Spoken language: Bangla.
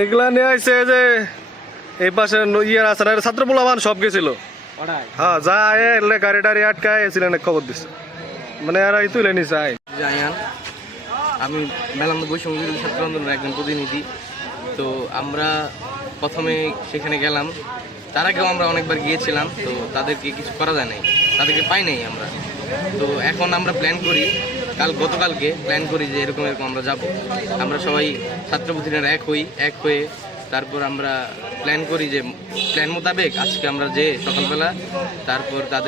এগুলা নিয়ে আইছে যে এই পাশে ইয়ে আছে না ছাত্র পোলাবান সব গেছিল। হ্যাঁ যা এলে গাড়ি টাড়ি আটকায় এসিলেন খবর দিচ্ছে মানে আর এই তুলে নিছে আয়। জায়ান, আমি মেলান্দ বৈষম্য বিরোধী ছাত্র আন্দোলনের একজন প্রতিনিধি। তো আমরা প্রথমে সেখানে গেলাম, তার আগেও আমরা অনেকবার গিয়েছিলাম, তো তাদেরকে কিছু করা যায় নাই, তাদেরকে পাই নাই আমরা। তো এখন আমরা প্ল্যান করি, গতকালকে প্ল্যান করি যে এরকম এরকম আমরা যাব। আমরা সবাই ছাত্র প্রতিনিধিরা এক হয়ে তারপর আমরা প্ল্যান করি যে প্ল্যান মোতাবেক আজকে আমরা যে সকালবেলা তারপর তাদের